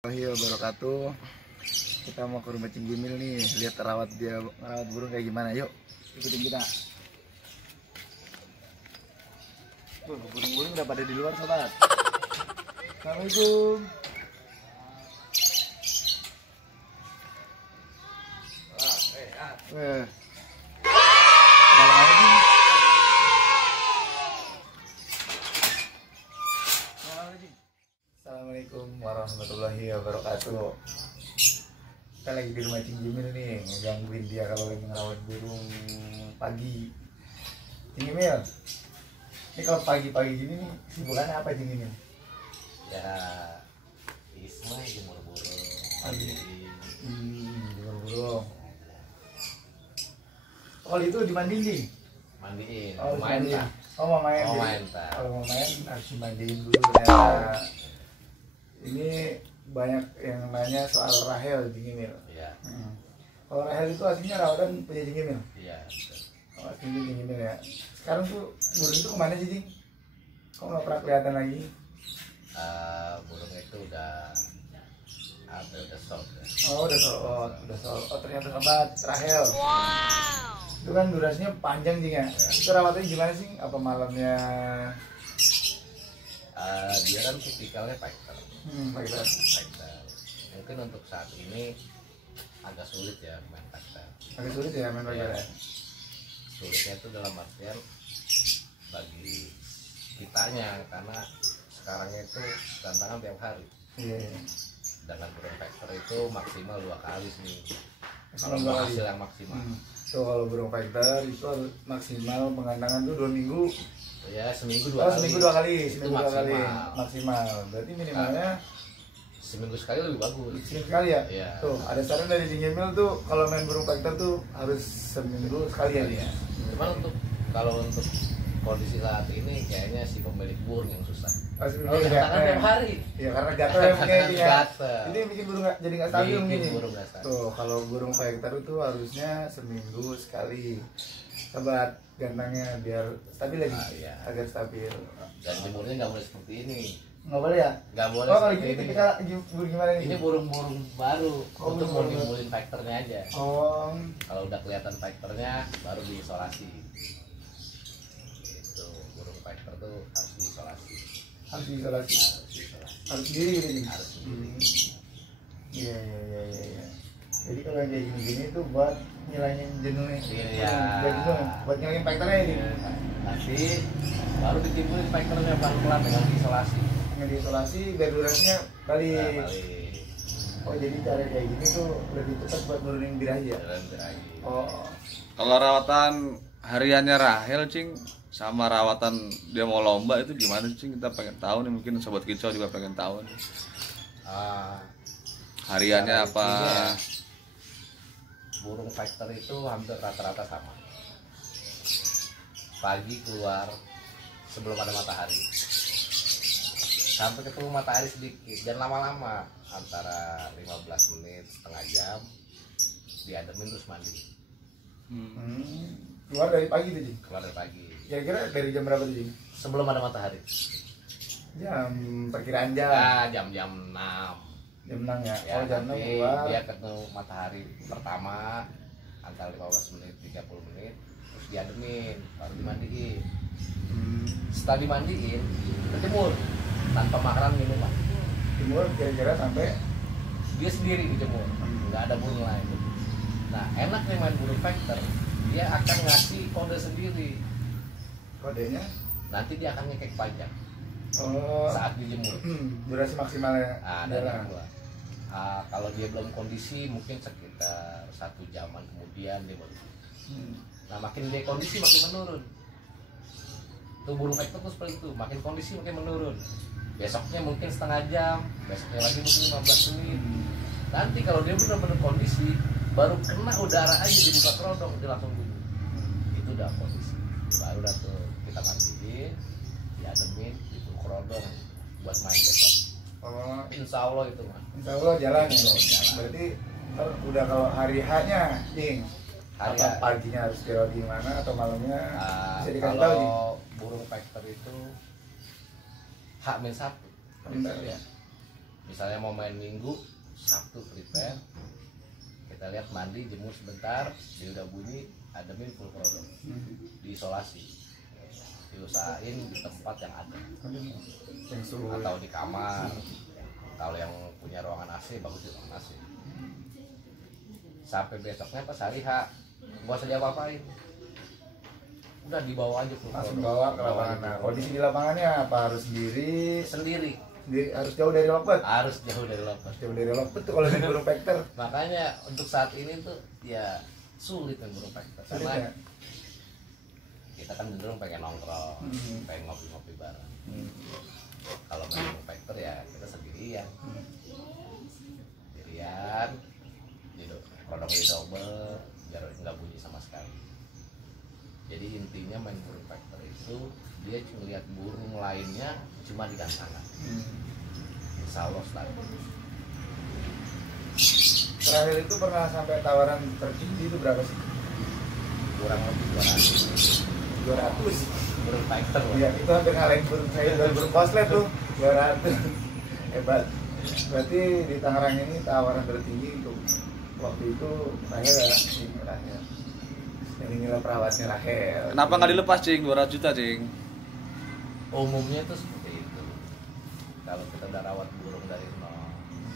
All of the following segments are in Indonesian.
Warahmatullahi wabarakatuh. Kita mau ke rumah Cing Gimil nih, lihat rawat burung kayak gimana. Yuk, ikutin kita. Tuh, burung-burung udah pada di luar, sobat. Assalamualaikum. Assalamualaikum warahmatullahi wabarakatuh. Kita lagi di rumah Cing Gimil nih, ngegangguin dia kalau lagi ngerawat burung pagi. Cing Gimil, ini kalau pagi-pagi gini nih, sibukannya apa Cing Gimil? Ya, isma jemur burung. Jemur burung. Kalau itu dimandiin Cing? Mandiin. Oh, Main dimandiin. tak? Oh, mau main. Mau Cing? main tak? Kalau mau main harus dimandiin dulu ternyata. Ini banyak yang nanya soal Rahel Cing Gimil. Iya. Kalau Rahel itu aslinya rawatan punya Cing Gimil. Iya. Oh, aslinya Cing Gimil ya. Sekarang tuh burung itu kemana sih Cing? Kok nggak pernah kelihatan lagi? Burung itu udah sold ya. Oh, udah sold. Oh, ternyata sobat Rahel. Wow. Itu kan durasinya panjang Cing ya. Itu rawatannya gimana sih? Apa malamnya? Dia kan tipikalnya fighter. Fighter. Mungkin untuk saat ini agak sulit ya main fighter. Agak sulit ya main fighter ya. Sulitnya itu dalam artian bagi kitanya, karena sekarang itu tantangan tiap hari. Iya. Dengan burung fighter itu maksimal 2 kali sih. Maksimal Kalau 2 kali. hasil yang maksimal. So kalau burung fighter itu harus maksimal pengandangan tuh 2 minggu. Ya seminggu 2 Oh, kali. seminggu 2 kali. Itu Seminggu 2 kali maksimal. maksimal. Berarti minimalnya Seminggu sekali lebih bagus. seminggu sekali ya? Iya. Tuh, ada saran dari Cing Gimil tuh kalau main burung fighter tuh harus seminggu sekali ya? Iya. Cuman kalau untuk kondisi saat ini kayaknya si pemilik burung yang susah. Oh, seminggu ya? Tantangan tiap hari. Iya, karena gatel ya mungkin ya. Gatel. Ini bikin burung jadi nggak stabil Bikin mungkin. burung nggak stabil. Tuh, kalau burung fighter itu harusnya seminggu sekali. Sobat gantangnya biar stabil lagi. Iya. Agar stabil. Dan jemurnya nggak boleh seperti ini. Nggak boleh ya? Nggak boleh. Oh, kalau seperti gini ini. kita burung gimana nih? Ini burung-burung baru. Oh, untuk mau burung baru. nimulin fighternya aja. Oh, Kalau udah kelihatan fighternya baru diisolasi. Itu burung fighter tuh harus diisolasi. harus diisolasi. Harus diisolasi. Harus sendiri gitu nih. Harus sendiri. Iya. Jadi kalau yang kayak gini-gini tuh buat ngilangin jenuhnya. Iya. Buat jenuh, buat ngilangin fighternya ini. Nanti baru ditimbulin fighternya pelan-pelan dengan diisolasi. Yang diisolasi biar durasinya balik. Nah, balik. Oh, jadi cara kayak gini tuh lebih cepat buat nurunin birahi ya? Jalan berakhir. Oh, Kalau rawatan hariannya Rahel, Cing, sama rawatan dia mau lomba itu gimana, Cing? Kita pengen tahu nih, mungkin sobat kicau juga pengen tahu nih. Hariannya apa? Intinya, burung fighter itu hampir rata-rata sama. Pagi keluar sebelum ada matahari. Sampai ketemu matahari sedikit, jangan lama-lama, antara 15 menit, setengah jam, diademin terus mandi. keluar dari pagi tuh, Jing? Keluar dari pagi. Kira-kira dari jam berapa tuh, Jing? Sebelum ada matahari. Jam perkiraan jam. Ya, jam-jam 6. Jam 6 ya? Ya, Oh, jam 6 nanti keluar. dia ketemu matahari pertama antara 15 menit 30 menit, terus diademin baru dimandiin. Setelah dimandiin dijemur tanpa makanan minuman, Timur kira-kira sampai dia sendiri dijemur, nggak ada burung lain. Nah, enaknya main burung fighter, dia akan ngasih kode sendiri, kodenya. nanti dia akan ngekek pajak Oh, saat dijemur. durasi maksimalnya. Dari jalan. gua. Kalau dia belum kondisi mungkin sekitar 1 jaman kemudian dia baru. Nah, makin dia kondisi makin menurun. Tuh burung fighter tuh seperti itu, makin kondisi makin menurun. Besoknya mungkin setengah jam, besoknya lagi mungkin 15 menit. Nanti kalau dia benar-benar kondisi, baru kena udara aja dibuka kerodong dia langsung bunyi. Itu udah kondisi. Baru dah tuh kita mandiin, diademin, dibungkus kerodong buat main besok. Oh, Insya Allah itu mah. insya Allah jalan ya. Insya Allah jalan. Berarti ntar udah kalau hari H-nya, Jing. Hari Apa H. paginya harus dirawat di mana atau malamnya bisa dikasih tahu, Jing? Kalau burung fighter itu H-1. Bentar ya. Misalnya mau main Minggu, Sabtu prepare, kita lihat mandi, jemur sebentar, dia udah bunyi, ademin full produk, diisolasi, diusahain di tempat yang ada, yang suhu atau di kamar. Kalau yang punya ruangan AC, bagus di ruangan AC. Sampai besoknya pas hari H, gak usah diapa-apain, udah dibawa aja full langsung produk. bawa ke lapangan. Nah, kondisi di lapangannya apa, harus sendiri, sendiri, harus jauh dari lockpet? harus jauh dari lockpet. Jauh dari lockpet tuh kalau main burung vector. Makanya untuk saat ini tuh ya sulit main burung vector, Sulit karena ya? kita kan cenderung pengen nongkrong, pengen ngopi-ngopi bareng. Kalau main burung vector ya kita sendirian, produk di double biar nggak bunyi sama sekali. Jadi intinya main burung vector itu dia cuma lihat burung lainnya cuma di gantangan. Insya Allah selalu. Terakhir itu pernah sampai tawaran tertinggi itu berapa sih? Kurang lebih 200 burung vector. Iya, itu hampir ngalahin burung saya dan burung koslet tuh 200. Hebat. Berarti di Tangerang ini tawaran tertinggi untuk waktu itu Rahel ya, ini Rahel. Yang inilah perawatnya Rahel. Kenapa nggak dilepas cing 200 juta cing? Umumnya tuh seperti itu. Kalau kita udah rawat burung dari nol,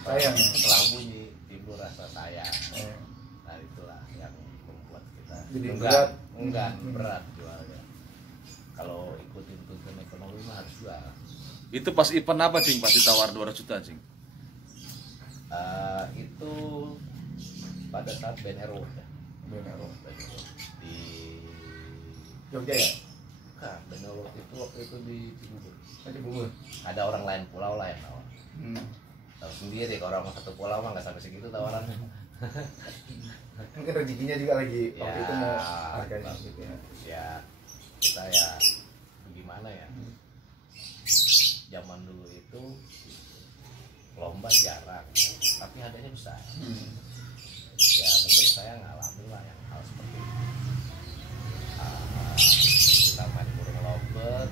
Sayang. setelah bunyi timbul rasa sayang. Eh, Nah itulah yang membuat kita Jadi enggak berat jualnya. Kalau ikutin tuntutan ekonomi mah harus jual. Itu pas event apa cing? Pas ditawar 200 juta cing? Itu pada saat BNRO ya. BNRO. Di Jogja ya? Bukan, BNRO itu waktu itu di Cibubur. Tadi bubur. Ada orang lain pulau lah yang tawar. Tahu sendiri kalau orang satu pulau mah nggak sampai segitu tawarannya. Mungkin rezekinya juga lagi waktu Ya, itu mau harganya gitu ya. Ya kita ya gimana ya, zaman dulu itu lomba jarang tapi harganya besar. Ya mungkin saya ngalamin lah yang hal seperti itu. Kita main burung lovebird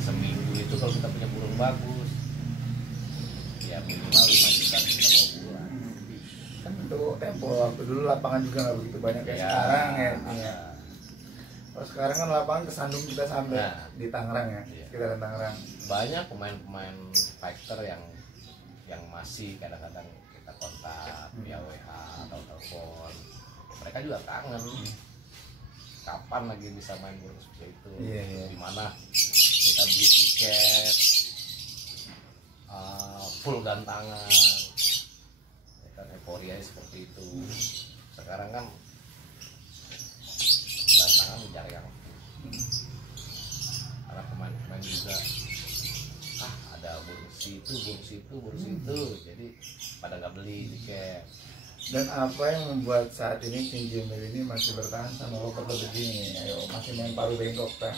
seminggu itu kalau kita punya burung bagus ya minimal 5 juta kita mau bulan. Kan itu tempo waktu dulu lapangan juga nggak begitu banyak kayak Ya, sekarang ya. Iya. Kalau sekarang kan lapangan kesandung kita sampai Nah. di Tangerang ya, Iya. sekitaran Tangerang. Banyak pemain-pemain fighter yang masih kadang-kadang kita kontak via WA atau telepon, mereka juga kangen kapan lagi bisa main burung seperti itu. Iya, iya. Dimana kita beli tiket full gantangan ya kan, euforia seperti itu. Sekarang kan gantangan jarang, karena pemain-pemain juga ada burung situ, jadi pada nggak beli tiket. Dan apa yang membuat saat ini King Jimil ini masih bertahan sama lokal begini? Ayo, masih main paru bengkok kan?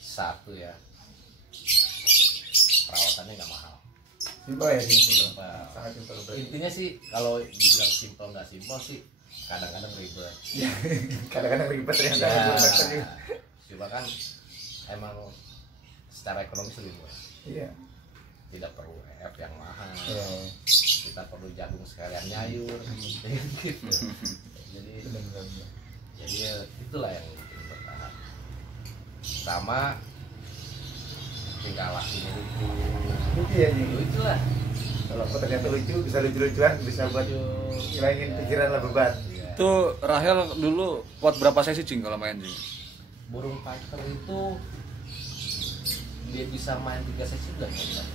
Satu ya, perawatannya nggak mahal. Simpel ya, simpel. Simpel. Sangat simpel. berarti. Intinya sih kalau dibilang simpel nggak simpel sih kadang-kadang ribet. Ya, kadang-kadang ribet ternyata. Ya, coba kan emang secara ekonomi lebih murah. Iya. Tidak perlu EF yang mahal. Iya. Kita perlu jagung sekalian nyayur. Gitu. Jadi Benar-benar. jadi ya, itulah yang bikin bertahan. Sama tingkah lakunya lucu. Lucu ya nih. Lucu lah. Kalau aku ternyata lucu, bisa lucu-lucuan, bisa buat ngilangin pikiran lah beban. Iya. Itu Rahel dulu kuat berapa sesi cing kalau main cing? Burung fighter itu dia bisa main 3 sesi udah hebat.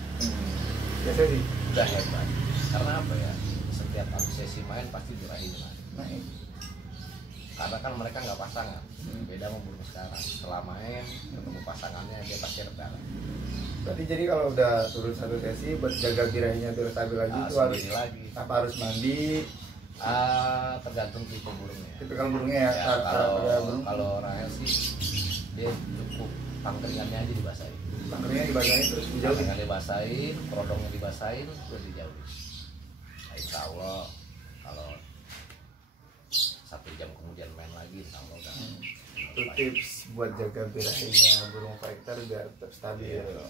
Biasa sih. Udah hebat. Karena apa ya? Setiap habis sesi main pasti birahin main. Naik. Karena kan mereka nggak pasangan. Beda sama burung sekarang. Setelah main ketemu pasangannya dia pasti rebel. Berarti jadi kalau udah turun satu sesi buat jaga birahinya biar stabil lagi itu harus Sendiri lagi. apa, harus mandi? Tergantung tipe burungnya. Tipikal burungnya ya. Ya, Karakter burung. kalau Rahel sih dia cukup pangkringannya aja dibasahin. Tangkernya dibasahin terus dijauhin. Pangkringannya dibasahin, kerodongnya dibasahin, terus dijauhin. Nah, insya Allah kalau 1 jam kemudian main lagi, insya Allah udah. Itu tips buat jaga birahinya burung fighter biar tetap stabil. Iya.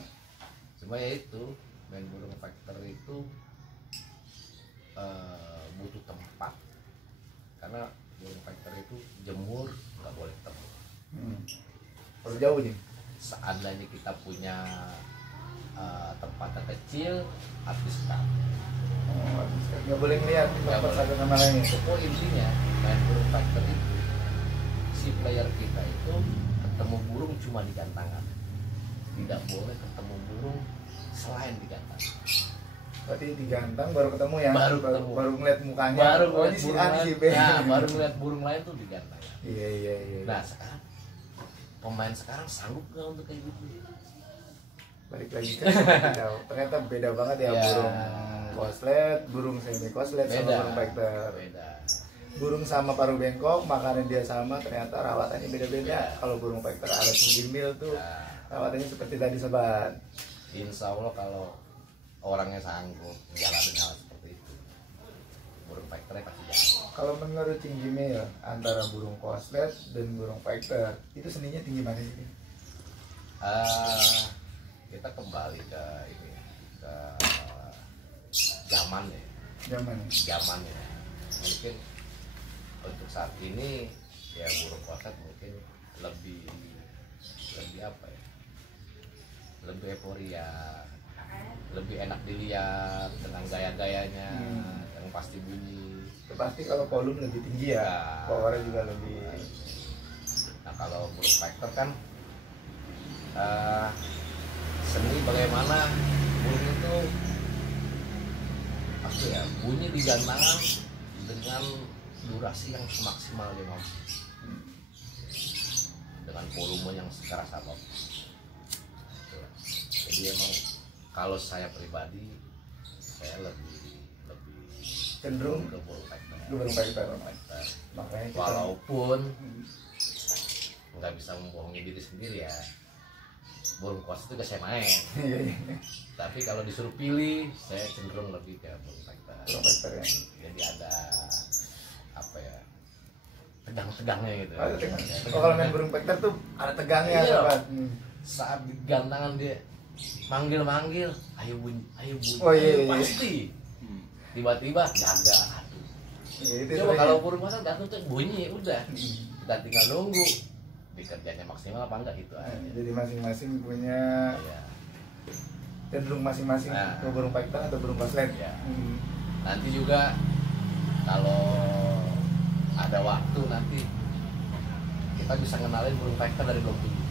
Cuma ya itu main burung factor itu butuh tempat, karena burung factor itu jemur nggak boleh terbang. Harus jauh nih. Seandainya kita punya tempatnya kecil, habiskan. Nggak boleh ngeliat tempat satu sama lain. Pokoknya intinya main burung factor itu si player kita itu ketemu burung cuma di gantangan, tidak boleh ketemu burung selain di gantangan. Berarti digantang baru ketemu ya, baru ngeliat mukanya, baru oh ngeliat ini si burung A lain, si B. baru ngeliat burung lain tuh di gantangan. Iya. Nah sekarang pemain sekarang sanggup nggak untuk kayak gitu? Balik lagi kan beda. Ternyata beda banget ya, Ya. burung koslet, burung semi koslet sama Beda, burung factor. beda. Burung sama paruh bengkok, makanan dia sama, ternyata rawatannya beda-beda. Kalau burung factor ada cingimil tuh, Nah, rawatannya seperti tadi sobat. insya Allah kalau orangnya sanggup jalanin hal seperti itu, burung factornya pasti jago. Kalau menurut Cing Jimil, antara burung koslet dan burung factor, itu seninya tinggi mana sih? Kita kembali ke ini, ke zaman ya, zamannya. Mungkin untuk saat ini ya burung koslet mungkin lebih apa ya, lebih euforia, lebih enak dilihat dengan gaya-gayanya yang pasti bunyi. Itu pasti kalau volume lebih tinggi ya, Ya. powernya juga lebih. Nah kalau burung factor kan seni bagaimana burung itu apa ya, bunyi di gantangan dengan durasi yang semaksimal dia mampu, dengan volume yang sekeras apapun. Jadi emang kalau saya pribadi saya lebih Cenderung ke burung factor. burung factor. Makanya kita Walaupun nggak bisa membohongi diri sendiri ya, burung koslet juga saya main. Tapi kalau disuruh pilih, saya cenderung lebih ke burung factor. burung factor ya. Jadi ada apa ya, tegang-tegangnya gitu. Ada tegang. Oh, kalau main burung factor tuh ada tegangnya, Iya. sobat. Saat di gantangan dia manggil-manggil, ayo bunyi, Oh, iya. pasti. Tiba-tiba jaga, aduh. Itu Coba sebenarnya. kalau burung koslet datang tuh bunyi, udah. Kita tinggal nunggu dikerjanya maksimal apa enggak gitu aja. Jadi masing-masing punya Iya. cenderung masing-masing Nah. ke burung factor atau burung koslet. Iya. Nanti juga kalau ada waktu nanti kita bisa ngenalin burung factor dari belum bunyi.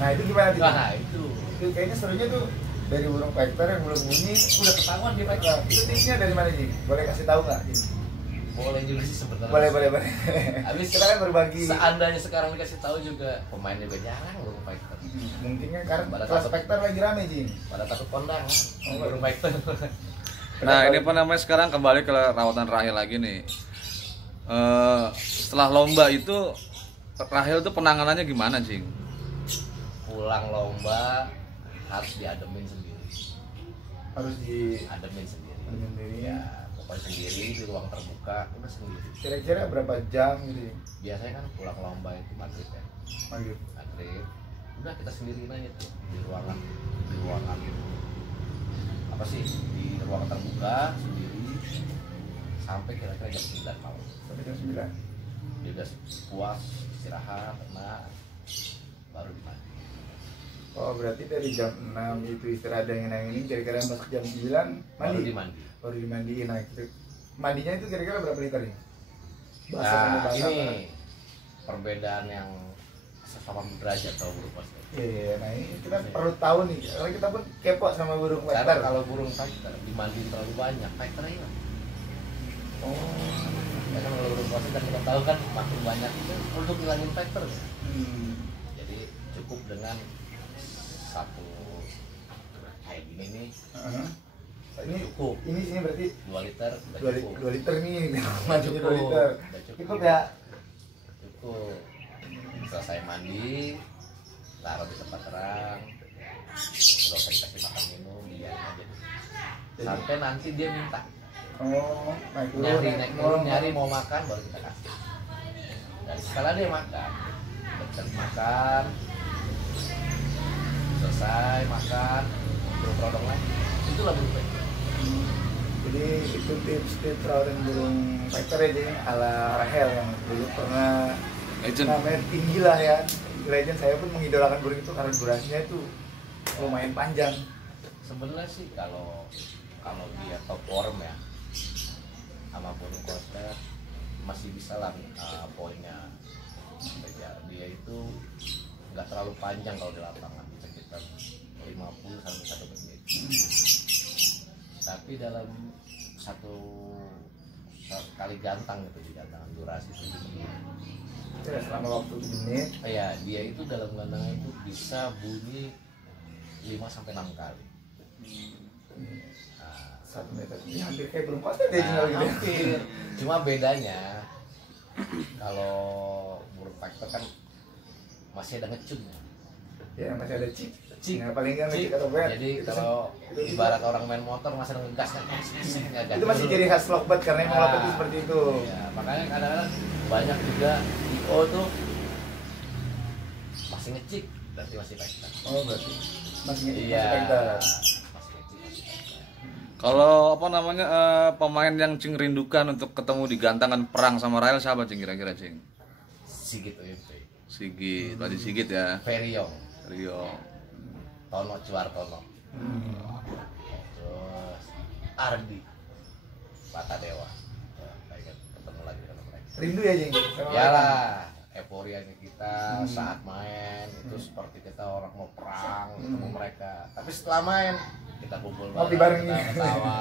Nah itu gimana sih? Nah itu Itu kayaknya serunya tuh dari burung factor yang belum bunyi. udah ketahuan dia Nah, factor. itu tipsnya dari mana sih? Boleh kasih tahu nggak? Boleh juga sih sebenarnya. Boleh. Habis Kita kan berbagi. seandainya sekarang dikasih tahu juga pemain juga jarang burung factor. Mungkin kan karena Pada kelas takut. factor lagi rame sih. Pada takut kondangan Oh, burung factor. Nah ini apa namanya, sekarang kembali ke rawatan Rahel lagi nih. Setelah lomba itu Rahel tuh penanganannya gimana Cing? Pulang lomba harus diademin sendiri. Harus di Ademin sendiri. Ademin sendiri. Ya, pokoknya sendiri di ruang terbuka, udah sendiri. kira-kira berapa jam gitu ya? Biasanya kan pulang lomba itu maghrib ya. Maghrib. Maghrib. Udah kita sendiriin aja tuh di ruangan apa sih, di ruang terbuka sendiri sampai kira-kira jam 9 malam. Sampai jam 9. Dia udah puas istirahat, tenang, baru dimandi. Oh berarti dari jam 6 itu istirahat yang ini kira-kira masuk jam 9 Baru mandi. dimandi. Baru dimandiin. Nah, itu mandinya itu kira-kira berapa liter nih? Basah sama Nah, basah. ini perbedaan yang 180 derajat kalau burung koslet. Iya, nah ini kita perlu tahu nih, karena kita pun kepo sama burung Karena factor. kalau burung factor dimandiin terlalu banyak, factor hilang. Oh. Ya kan kalau burung koslet kan kita tahu kan makin banyak itu untuk ngilangin factor ya. Jadi cukup dengan satu kayak gini nih, Ini cukup ini berarti 2 liter udah 2 liter nih, Udah majunya 2 cukup. liter. Udah cukup. Cukup ya? Cukup. Selesai mandi, taruh di tempat terang, nggak usah dikasih makan minum, biarin aja. Sampai nanti dia minta Oh, naik turun, naik turun, nyari mau makan baru kita kasih. Dan setelah dia makan, kita makan, selesai makan, berprodok lagi. Itulah burung vector. Jadi itu tips-tips rawatan burung vector ya, jadi ala Rahel yang dulu pernah Legend. namanya tinggi lah ya. Legend, saya pun mengidolakan burung itu karena durasinya itu lumayan panjang. Sebenarnya sih kalau dia top form ya sama burung koster masih bisa lah poinnya. Dia itu nggak terlalu panjang kalau di lapangan, sekitar 50 sampai 1 menit. Tapi dalam satu kali gantang gitu, di gantangan durasi segini Ya, selama waktu menit. ya dia itu dalam gantangan itu bisa bunyi 5 sampai 6 kali. Nah, 1 meter. Ya, hampir kayak burung koster deh tinggal gitu. hampir. Cuma bedanya kalau burung vector kan masih ada ngecumnya. Ya, masih ada cik. Cik. Nah, paling nggak Cik. ngecik atau bed. Jadi Itu kalau itu- ibarat orang main motor masih ada ngegasnya, itu masih jadi khas Lockbird karena emang Lockbird itu seperti itu. Ya, makanya kadang-kadang banyak juga IO tuh masih ngecik, berarti masih vector. Oh, berarti masih ngecik, Iya. masih vector. Masih ngecik, masih vector. Kalau apa namanya pemain yang Cing rindukan untuk ketemu di gantangan perang sama Rahel siapa Cing kira-kira Cing? Sigit UMP, Sigit, tadi Sigit ya. Periong, Rio. Tono Cuartono, terus Ardi, Bata Dewa. Wah, baik, ketemu lagi dengan mereka. Rindu ya, Jeng? Sama Yalah, euforianya kita saat main itu seperti kita orang mau perang ketemu mereka. Tapi setelah main kita kumpul Ngopi bareng kita nih. ketawa.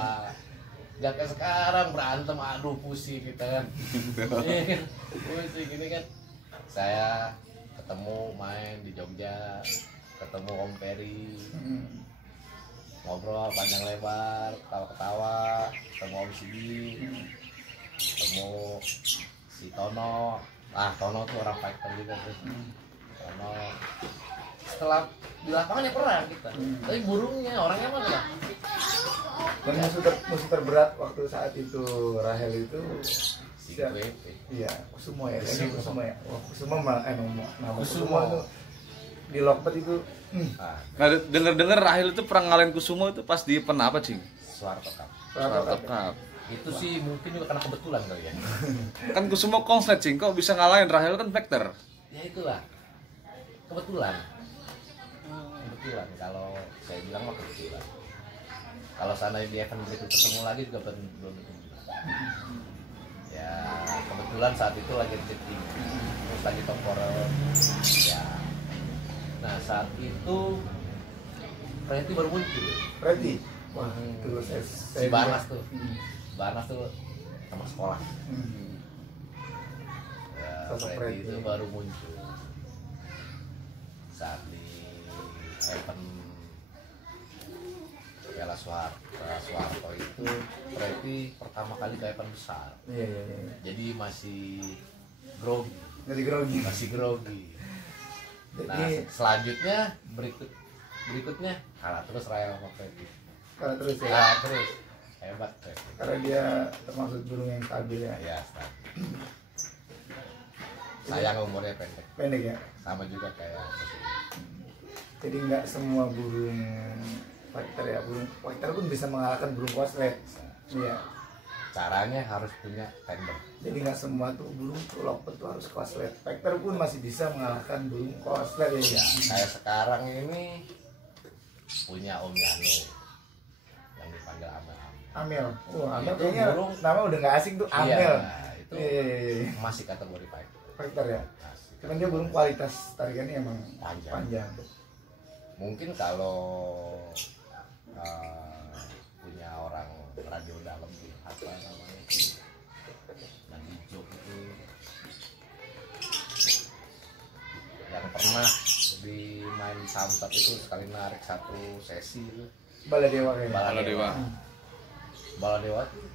Gak kayak sekarang berantem, aduh pusing kita kan. Iya kan, pusing gini kan. Saya ketemu main di Jogja, ketemu Om Peri, Hmm. ngobrol panjang lebar, ketawa-ketawa, ketemu Om Sigi, ketemu si Tono. Tono tuh orang fighter juga tuh. Tono setelah di lapangan ya perang kita, tapi burungnya orangnya mana lah? Dan musuh terberat waktu saat itu Rahel itu Si siapa? WP. Iya, Kusumo ya, Kusumo. kayaknya Kusumo ya. Wah, Kusumo nama Kusumo. Kusumo itu di Lockbird itu Nah, Nah, denger-denger Rahel itu pernah ngalahin Kusumo itu pas di event apa Cing? Suarto Cup. Suarto Cup. Itu sih mungkin juga karena kebetulan kali ya. Kan Kusumo konslet Cing, kok bisa ngalahin Rahel kan vector. Ya itulah kebetulan. Kebetulan kalau saya bilang mah kebetulan. Kalau seandainya di event berikut ketemu lagi juga belum tentu. Ya kebetulan saat itu lagi chatting, terus lagi top forum. Ya. Nah saat itu Preti baru muncul. Preti. Wah, Hmm. itu Si Barnas tuh. Barnas tuh teman sekolah. Ya, Sosok Preti Preti. itu baru muncul saat di event Piala Soeharto itu. Preti pertama kali ke event besar, Iya, iya, iya. jadi masih grogi, Jadi grogi. masih grogi. Nah Jadi selanjutnya berikutnya kalah terus Rahel sama Preti. kalau terus ya, Kalah terus, hebat Preti. karena dia termasuk burung yang stabil ya. Ya, sayang umurnya pendek, Pendek ya. sama juga kayak Kusumo. Jadi nggak semua burung fighter ya, burung fighter pun bisa mengalahkan burung koslet. Iya. Caranya harus punya tender. Jadi nggak semua tuh burung tuh Lockbird tuh harus koslet. Fighter pun masih bisa mengalahkan burung koslet ya. Ya, kayak sekarang ini punya Om Yano yang dipanggil Amel. Amel. Amel Itu kayaknya burung. nama udah nggak asing tuh Amel. Iya, itu Iya. masih kategori fighter. Fighter ya. Masih. Cuman dia burung kualitas tarikannya emang Panjang. panjang. Mungkin kalau punya orang radio dalam di apa namanya dan hijau itu yang pernah di main samsat itu sekali narik satu sesi itu Baladewa kayaknya. Baladewa. Baladewa tuh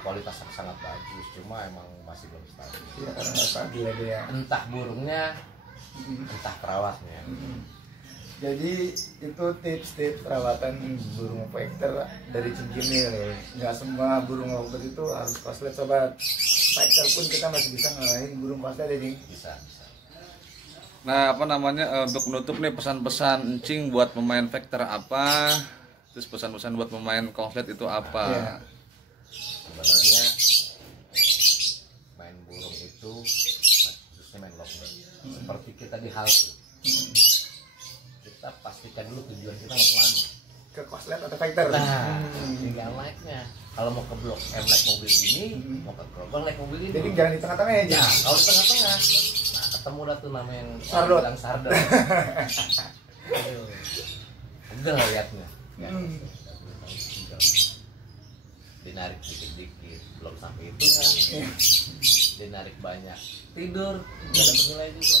kualitas yang sangat bagus, cuma emang masih belum stabil. Iya, karena nggak stabil ya dia. Entah burungnya, Mm. entah perawatnya. Jadi itu tips-tips perawatan burung fighter dari Cingkimil ya. Nggak semua burung Lockbird itu harus koslet sobat. Fighter pun kita masih bisa ngalahin burung koslet ya, Jing. Bisa. Nah, apa namanya untuk menutup nih pesan-pesan Encing buat pemain vector apa Terus pesan-pesan buat pemain konslet itu apa? Iya. Sebenarnya main burung itu khususnya main lovebird seperti kita di halte, kita pastikan dulu tujuan kita mau kemana. Ke konslet atau fighter? Nah, tinggal like-nya. Kalau mau ke blok M like mobil ini, mau ke Grogol like mobil ini. Jadi jangan di tengah-tengah aja. Nah, kalau di tengah-tengah, nah ketemu dah tuh namanya yang Sardot. bilang sardot. Aduh, pegel liatnya. Ya, pegel. Dinarik dikit-dikit, belum sampai itu kan. Dinarik banyak, tidur, nggak dapat nilai juga.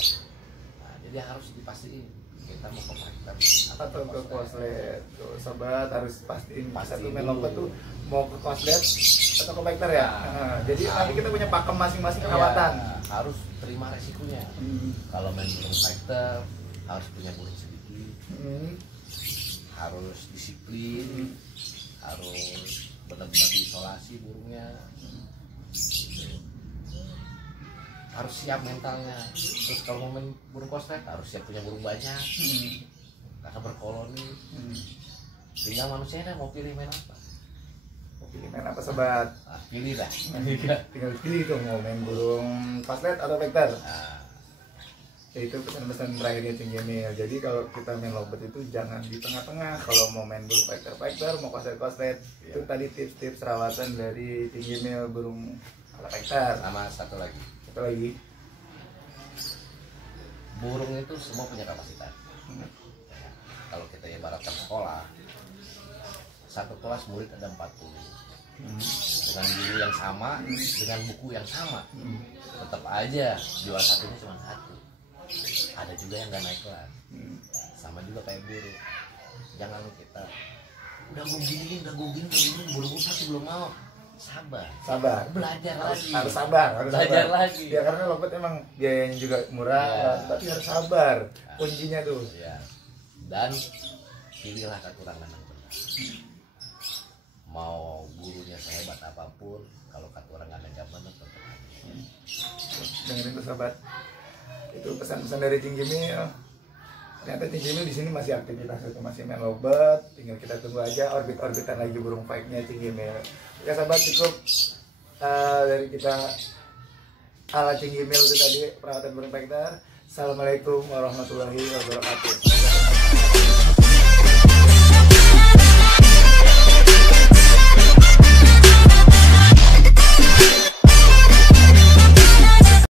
Nah, jadi harus dipastiin kita mau ke fighter Atau ke konslet. Tuh, sobat harus pastiin Pastiin satu main dulu. lomba tuh mau ke konslet atau ke fighter ya. Nah, jadi nanti kita punya pakem masing-masing perawatan. Ya, harus terima resikonya. Kalau main burung fighter harus punya burung sedikit, harus disiplin, harus benar-benar diisolasi burungnya, harus siap mentalnya. Terus kalau mau main burung konslet harus siap punya burung banyak, karena berkoloni. Tinggal manusianya mau pilih main apa, Pilih main apa sobat? nah, pilih dah. Tinggal pilih tuh mau main burung konslet atau fighter. Nah, Ya, itu pesan-pesan terakhirnya Cing Jamil. Jadi kalau kita main lovebird itu jangan di tengah-tengah. Kalau mau main burung fighter, mau konslet. Itu tadi tips-tips rawatan dari Cing Jamil burung ala fighter. sama satu lagi, Satu lagi. burung itu semua punya kapasitas. Ya, kalau kita ibaratkan sekolah, satu kelas murid ada 40 dengan guru yang sama, dengan buku yang sama, tetap aja jual satunya cuma satu. Ada juga yang nggak naik kelas, sama juga kayak burung. Jangan kita udah gue gini, burung masih belum mau. Sabar, belajar lagi, Harus sabar. belajar lagi. Ya karena lovebird emang biayanya juga murah, Ya. tapi harus sabar. Kuncinya tuh. Ya, dan pilihlah katurangan yang benar. Mau gurunya sehebat apapun, kalau katurangan yang benar tetap aja. Dengerin tuh sobat. Itu pesan-pesan dari Cing Jamil. Ternyata Cing Jamil di sini masih aktivitas itu, masih main lovebird. Tinggal kita tunggu aja orbit-orbitan lagi burung fight-nya Cing Jamil. Ya sahabat, cukup dari kita ala Cing Jamil itu tadi perawatan burung fighter. Assalamualaikum warahmatullahi wabarakatuh.